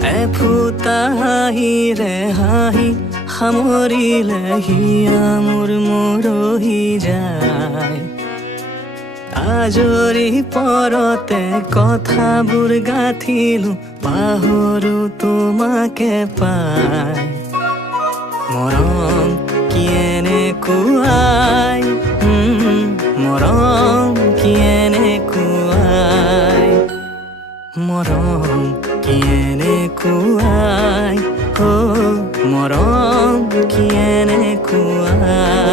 এফুটা হাঁহিৰে হাঁহি সামৰিলে হিয়া মোৰ মৰহি যায়। আজৰি পৰতে কথাবোৰ গাঁঠিলো পাহৰো তোমাকে পাই। মৰম কি এনেকুৱাই, মৰম কি এনেকুৱাই, মৰম কি এনেকুৱাই, মৰম কি এনেকুৱাই।